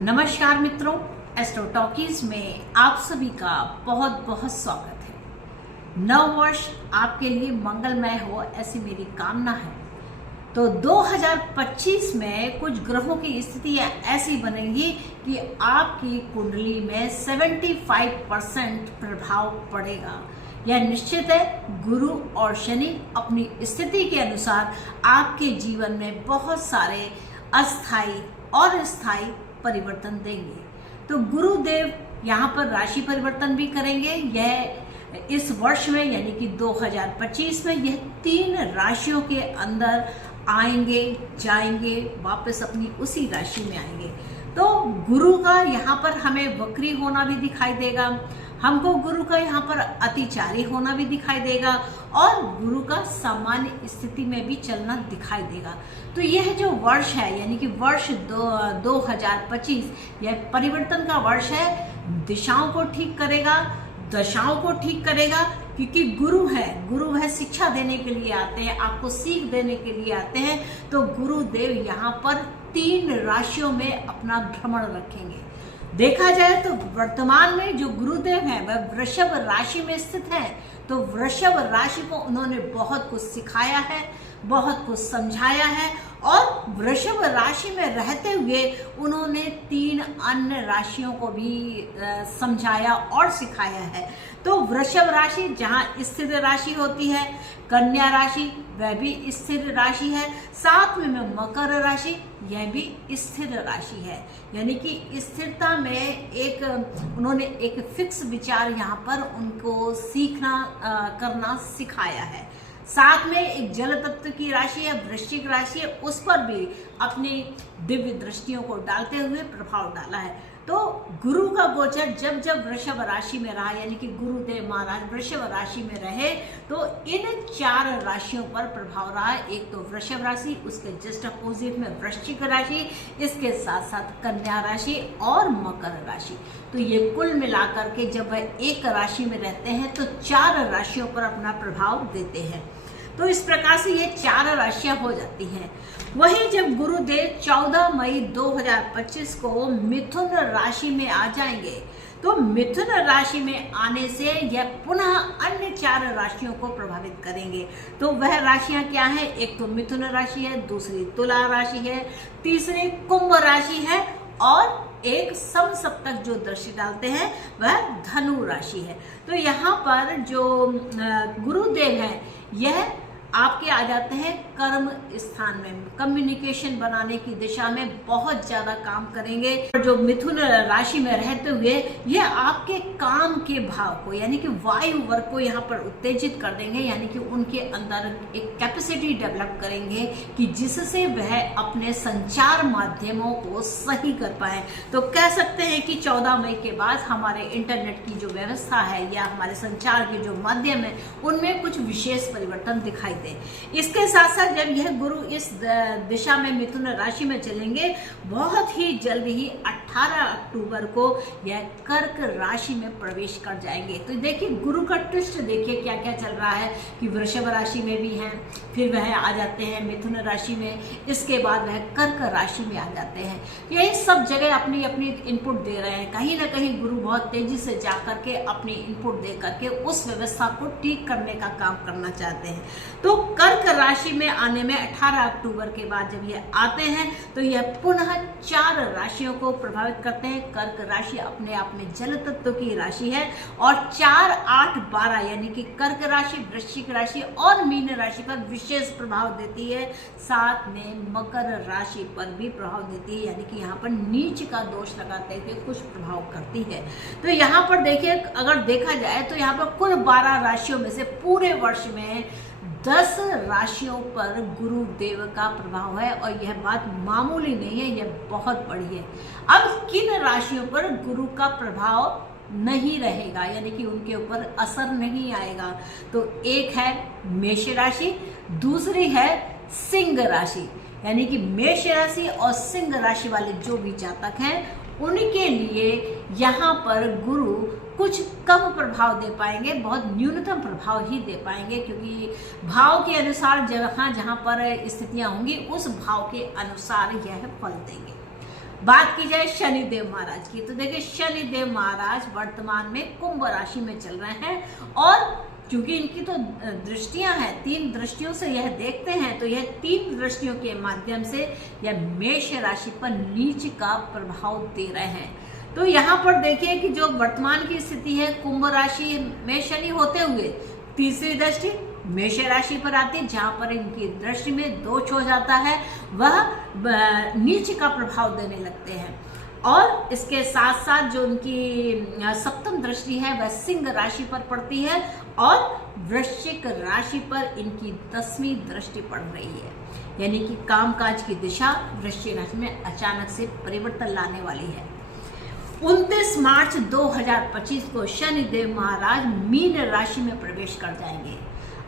नमस्कार मित्रों, astro talkies में आप सभी का बहुत बहुत स्वागत है। नव वर्ष आपके लिए मंगलमय हो ऐसी मेरी कामना है। तो 2025 में कुछ ग्रहों की स्थितियां ऐसी बनेंगी कि आपकी कुंडली में 75% प्रभाव पड़ेगा। यह निश्चित है। गुरु और शनि अपनी स्थिति के अनुसार आपके जीवन में बहुत सारे अस्थायी और स्थायी परिवर्तन देंगे। तो गुरुदेव यहाँ पर राशि परिवर्तन भी करेंगे। यह इस वर्ष में यानी कि 2025 में यह 3 राशियों के अंदर आएंगे, जाएंगे, वापस अपनी उसी राशि में आएंगे। तो गुरु का यहाँ पर हमें वक्री होना भी दिखाई देगा, हमको गुरु का यहाँ पर अतिचारी होना भी दिखाई देगा और गुरु का सामान्य स्थिति में भी चलना दिखाई देगा। तो यह जो वर्ष है यानी कि वर्ष 2025 यह परिवर्तन का वर्ष है। दिशाओं को ठीक करेगा, दशाओं को ठीक करेगा, क्योंकि गुरु है शिक्षा देने के लिए आते हैं, आपको सीख देने के लिए आते हैं। तो गुरुदेव यहाँ पर 3 राशियों में अपना भ्रमण रखेंगे। देखा जाए तो वर्तमान में जो गुरुदेव हैं वह वृषभ राशि में स्थित हैं। तो वृषभ राशि को उन्होंने बहुत कुछ सिखाया है, बहुत कुछ समझाया है और वृषभ राशि में रहते हुए उन्होंने 3 अन्य राशियों को भी समझाया और सिखाया है। तो वृषभ राशि जहाँ स्थिर राशि होती है, कन्या राशि वह भी स्थिर राशि है, साथ में मकर राशि यह भी स्थिर राशि है। यानी कि स्थिरता में उन्होंने एक फिक्स विचार यहाँ पर उनको सीखना करना सिखाया है। साथ में एक जल तत्व की राशि है, वृश्चिक राशि है, उस पर भी अपनी दिव्य दृष्टियों को डालते हुए प्रभाव डाला है। तो गुरु का गोचर जब जब वृषभ राशि में रहा यानी कि गुरुदेव महाराज वृषभ राशि में रहे तो इन 4 राशियों पर प्रभाव रहा। एक तो वृषभ राशि, उसके जस्ट अपोजिट में वृश्चिक राशि, इसके साथ साथ कन्या राशि और मकर राशि। तो ये कुल मिलाकर के जब वह एक राशि में रहते हैं तो 4 राशियों पर अपना प्रभाव देते हैं। तो इस प्रकार से ये 4 राशियां हो जाती हैं। वहीं जब गुरुदेव 14 मई 2025 को मिथुन राशि में आ जाएंगे तो मिथुन राशि में आने से यह पुनः अन्य 4 राशियों को प्रभावित करेंगे। तो वह राशियां क्या हैं? एक तो मिथुन राशि है, दूसरी तुला राशि है, तीसरी कुंभ राशि है और एक समसप्तक जो दृष्टि डालते हैं वह धनु राशि है। तो यहाँ पर जो गुरुदेव है यह आपके आ जाते हैं कर्म स्थान में, कम्युनिकेशन बनाने की दिशा में बहुत ज्यादा काम करेंगे। और जो मिथुन राशि में रहते हुए यह आपके काम के भाव को यानी कि वायु वर्ग को यहाँ पर उत्तेजित कर देंगे, यानी कि उनके अंदर एक कैपेसिटी डेवलप करेंगे कि जिससे वह अपने संचार माध्यमों को सही कर पाए। तो कह सकते हैं कि 14 मई के बाद हमारे इंटरनेट की जो व्यवस्था है या हमारे संचार के जो माध्यम है उनमें कुछ विशेष परिवर्तन दिखाई दे। इसके साथ साथ जब यह गुरु इस दिशा में मिथुन राशि में चलेंगे बहुत ही जल्द ही 18 अक्टूबर को यह कर्क राशि में प्रवेश कर जाएंगे। तो देखिए गुरु का ट्विस्ट देखिए क्या क्या चल रहा है कि वृषभ राशि में भी हैं, फिर वह आ जाते हैं मिथुन राशि में, इसके बाद वह कर्क राशि में आ जाते हैं। यही सब जगह अपनी अपनी इनपुट दे रहे हैं। कहीं ना कहीं गुरु बहुत तेजी से जा करके अपनी इनपुट दे करके उस व्यवस्था को ठीक करने का काम करना चाहते हैं। तो कर्क राशि में आने में 18 अक्टूबर के बाद जब ये आते हैं तो यह पुनः 4 राशियों को प्रभावित करते हैं। कर्क राशि अपने आप में जल तत्व की राशि है और 4, 8, 12 यानी कि कर्क राशि, वृश्चिक राशि और मीन राशि पर विशेष प्रभाव देती है। साथ में मकर राशि पर भी प्रभाव देती है, यानी कि यहाँ पर नीच का दोष लगाते हुए कुछ प्रभाव करती है। तो यहाँ पर देखिए अगर देखा जाए तो यहाँ पर कुल 12 राशियों में से पूरे वर्ष में 10 राशियों पर गुरुदेव का प्रभाव है और यह बात मामूली नहीं है, यह बहुत बड़ी है। अब किन राशियों पर गुरु का प्रभाव नहीं रहेगा यानी कि उनके ऊपर असर नहीं आएगा? तो एक है मेष राशि, दूसरी है सिंह राशि। यानी कि मेष राशि और सिंह राशि वाले जो भी जातक हैं उनके लिए यहाँ पर गुरु कुछ कम प्रभाव दे पाएंगे, बहुत न्यूनतम प्रभाव ही दे पाएंगे, क्योंकि भाव के अनुसार जहाँ जहाँ पर स्थितियाँ होंगी उस भाव के अनुसार यह फल देंगे। बात की जाए शनिदेव महाराज की, तो देखिए शनिदेव महाराज वर्तमान में कुंभ राशि में चल रहे हैं और क्योंकि इनकी तो दृष्टियां हैं, 3 दृष्टियों से यह देखते हैं, तो यह 3 दृष्टियों के माध्यम से यह मेष राशि पर नीच का प्रभाव दे रहे हैं। तो यहाँ पर देखिए कि जो वर्तमान की स्थिति है, कुंभ राशि में शनि होते हुए तीसरी दृष्टि मेष राशि पर आती है, जहां पर इनकी दृष्टि में दोष हो जाता है, वह नीच का प्रभाव देने लगते हैं। और इसके साथ साथ जो उनकी सप्तम दृष्टि है वह सिंह राशि पर पड़ती है और वृश्चिक राशि पर इनकी 10वीं दृष्टि पड़ रही है, यानी कि कामकाज की दिशा वृश्चिक राशि में अचानक से परिवर्तन लाने वाली है। 29 मार्च 2025 को शनिदेव महाराज मीन राशि में प्रवेश कर जाएंगे।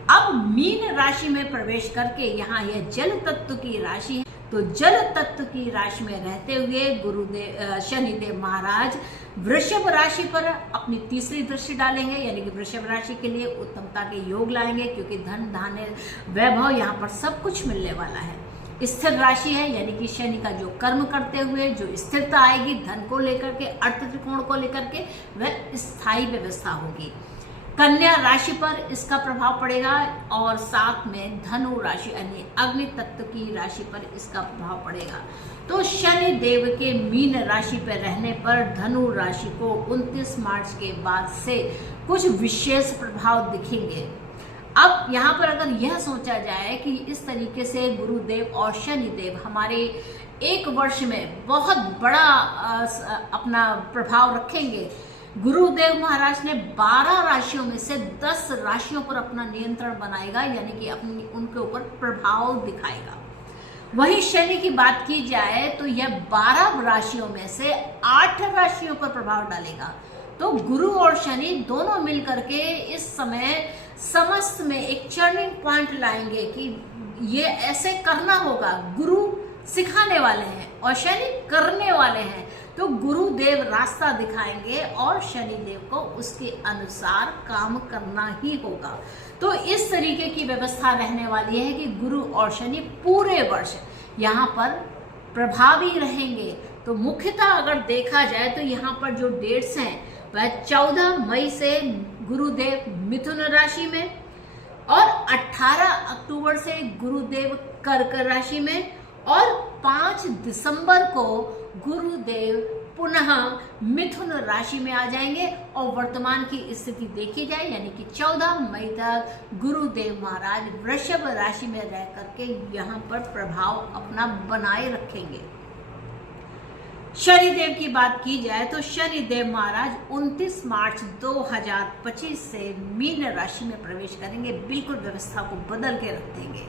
अब मीन राशि में प्रवेश करके यहाँ यह जल तत्व की राशि है, तो जल तत्व की राशि में रहते हुए शनिदेव महाराज वृषभ राशि पर अपनी तीसरी दृष्टि डालेंगे, यानी कि वृषभ राशि के लिए उत्तमता के योग लाएंगे, क्योंकि धन धान्य वैभव यहाँ पर सब कुछ मिलने वाला है। स्थिर राशि है, यानी कि शनि का जो कर्म करते हुए जो स्थिरता आएगी धन को लेकर के, अर्थ त्रिकोण को लेकर के, वह स्थायी व्यवस्था होगी। कन्या राशि पर इसका प्रभाव पड़ेगा और साथ में धनु राशि यानी अग्नि तत्व की राशि पर इसका प्रभाव पड़ेगा। तो शनि देव के मीन राशि पर रहने पर धनु राशि को 29 मार्च के बाद से कुछ विशेष प्रभाव दिखेंगे। अब यहाँ पर अगर यह सोचा जाए कि इस तरीके से गुरुदेव और शनिदेव हमारे 1 वर्ष में बहुत बड़ा अपना प्रभाव रखेंगे, गुरुदेव महाराज ने 12 राशियों में से 10 राशियों पर अपना नियंत्रण बनाएगा, यानी कि अपनी उनके ऊपर प्रभाव दिखाएगा। वहीं शनि की बात की जाए तो यह 12 राशियों में से 8 राशियों पर प्रभाव डालेगा। तो गुरु और शनि दोनों मिलकर के इस समय समस्त में एक टर्निंग पॉइंट लाएंगे कि ये ऐसे करना होगा। गुरु सिखाने वाले हैं और शनि करने वाले हैं, तो गुरुदेव रास्ता दिखाएंगे और शनिदेव को उसके अनुसार काम करना ही होगा। तो इस तरीके की व्यवस्था रहने वाली है कि गुरु और शनि पूरे वर्ष यहाँ पर प्रभावी रहेंगे। तो मुख्यतः अगर देखा जाए तो यहाँ पर जो डेट्स हैं वह 14 मई से गुरुदेव मिथुन राशि में और 18 अक्टूबर से गुरुदेव कर्क राशि में और 5 दिसंबर को गुरुदेव पुनः मिथुन राशि में आ जाएंगे। और वर्तमान की स्थिति देखी जाए यानी कि 14 मई तक गुरुदेव महाराज वृषभ राशि में रह करके यहाँ पर प्रभाव अपना बनाए रखेंगे। शनिदेव की बात की जाए तो शनिदेव महाराज 29 मार्च 2025 से मीन राशि में प्रवेश करेंगे, बिल्कुल व्यवस्था को बदल के रख देंगे।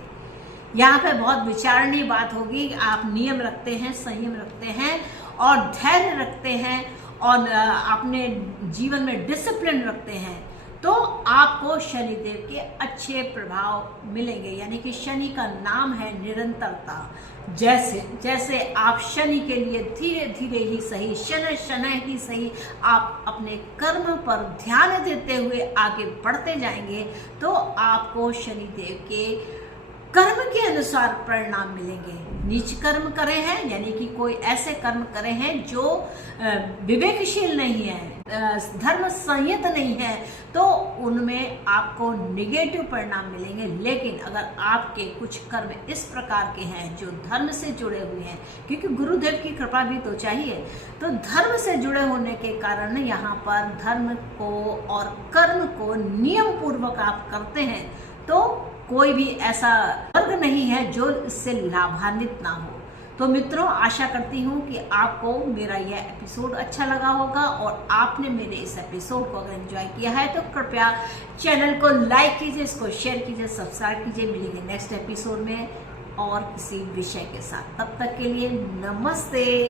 यहाँ पे बहुत विचारणीय बात होगी। आप नियम रखते हैं, संयम रखते हैं और धैर्य रखते हैं और अपने जीवन में डिसिप्लिन रखते हैं, तो आपको शनिदेव के अच्छे प्रभाव मिलेंगे। यानी कि शनि का नाम है निरंतरता। जैसे जैसे आप शनि के लिए धीरे धीरे ही सही, शनय शनय ही सही, आप अपने कर्म पर ध्यान देते हुए आगे बढ़ते जाएंगे, तो आपको शनिदेव के कर्म के अनुसार परिणाम मिलेंगे। नीच कर्म करे हैं यानी कि कोई ऐसे कर्म करे हैं जो विवेकशील नहीं है, धर्म संयत नहीं है, तो उनमें आपको निगेटिव परिणाम मिलेंगे। लेकिन अगर आपके कुछ कर्म इस प्रकार के हैं जो धर्म से जुड़े हुए हैं, क्योंकि गुरुदेव की कृपा भी तो चाहिए, तो धर्म से जुड़े होने के कारण यहाँ पर धर्म को और कर्म को नियम पूर्वक आप करते हैं, तो कोई भी ऐसा वर्ग नहीं है जो इससे लाभान्वित ना हो। तो मित्रों, आशा करती हूँ कि आपको मेरा यह एपिसोड अच्छा लगा होगा और आपने मेरे इस एपिसोड को अगर एंजॉय किया है तो कृपया चैनल को लाइक कीजिए, इसको शेयर कीजिए, सब्सक्राइब कीजिए। मिलेंगे नेक्स्ट एपिसोड में और किसी विषय के साथ। तब तक के लिए नमस्ते।